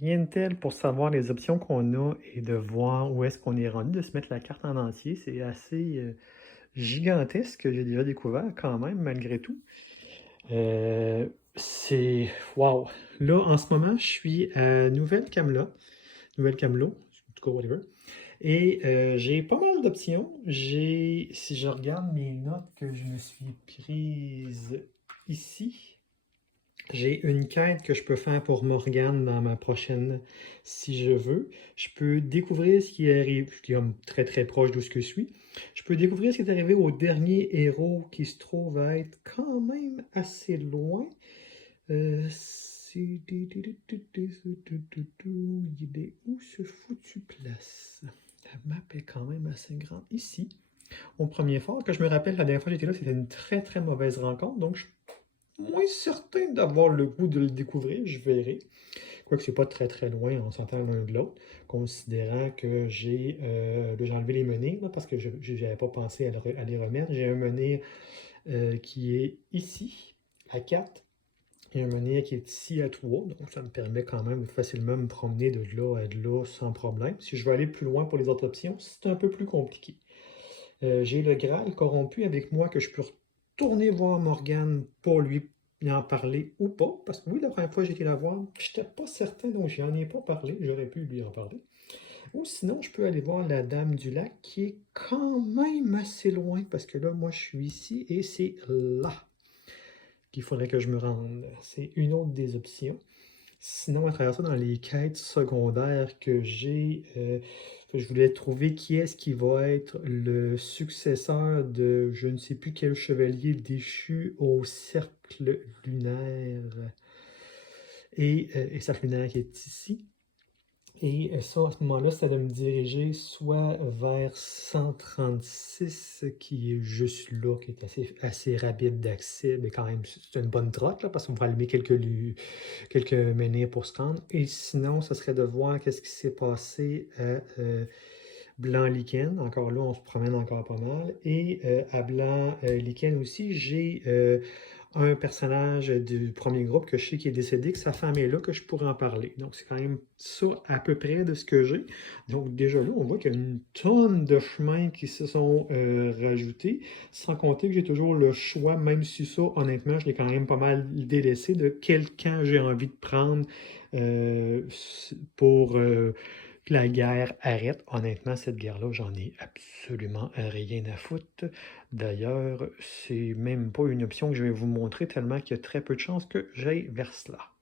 Rien de tel pour savoir les options qu'on a et de voir où est-ce qu'on est rendu, de se mettre la carte en entier. C'est assez, gigantesque que j'ai déjà découvert quand même malgré tout. C'est waouh! Là, en ce moment, je suis à Nouvelle-Camelot, en tout cas whatever et j'ai pas mal d'options. J'ai si je regarde mes notes que je me suis prises ici, j'ai une quête que je peux faire pour Morgane dans ma prochaine, si je veux. Je peux découvrir ce qui arrive, qui est comme très très proche d'où ce que je suis. Je peux découvrir ce qui est arrivé au dernier héros qui se trouve à être quand même assez loin. Il est où ce foutu place? La map est quand même assez grande. Ici, au premier fort, que je me rappelle, la dernière fois que j'étais là, c'était une très très mauvaise rencontre. Donc, je moins certain d'avoir le goût de le découvrir, je verrai. Quoique c'est pas très très loin, on s'entend l'un de l'autre, considérant que j'ai enlevé les menhirs là, parce que je n'avais pas pensé à les remettre. J'ai un menhir qui est ici, à 4, et un menhir qui est ici à 3. Donc ça me permet quand même de facilement me promener de là à là sans problème. Si je veux aller plus loin pour les autres options, c'est un peu plus compliqué. J'ai le Graal corrompu avec moi que je peux retourner voir Morgane pour lui en parler ou pas. Parce que oui, la première fois que j'ai été la voir, je n'étais pas certain, donc je n'en ai pas parlé. J'aurais pu lui en parler. Ou sinon, je peux aller voir la Dame du Lac qui est quand même assez loin parce que là, moi, je suis ici et c'est là qu'il faudrait que je me rende. C'est une autre des options. Sinon, à travers ça, dans les quêtes secondaires que j'ai, je voulais trouver qui est-ce qui va être le successeur de je ne sais plus quel chevalier déchu au cercle lunaire. Et cercle lunaire qui est ici. Et ça, à ce moment-là, ça va me diriger soit vers 136, qui est juste là, qui est assez rapide d'accès, mais quand même, c'est une bonne trotte, là, parce qu'on va allumer quelques menhirs pour se rendre. Et sinon, ce serait de voir qu'est-ce qui s'est passé à Blanc-Lichen. Encore là, on se promène encore pas mal. Et à Blanc-Lichen aussi, j'ai un personnage du premier groupe que je sais qui est décédé, que sa femme est là, que je pourrais en parler. Donc, c'est quand même ça à peu près de ce que j'ai. Donc, déjà là, on voit qu'il y a une tonne de chemins qui se sont rajoutés, sans compter que j'ai toujours le choix, même si ça, honnêtement, je l'ai quand même pas mal délaissé, de quel camp j'ai envie de prendre euh, pour que la guerre arrête. Honnêtement, cette guerre-là, j'en ai absolument rien à foutre. D'ailleurs, c'est même pas une option que je vais vous montrer tellement qu'il y a très peu de chances que j'aille vers cela.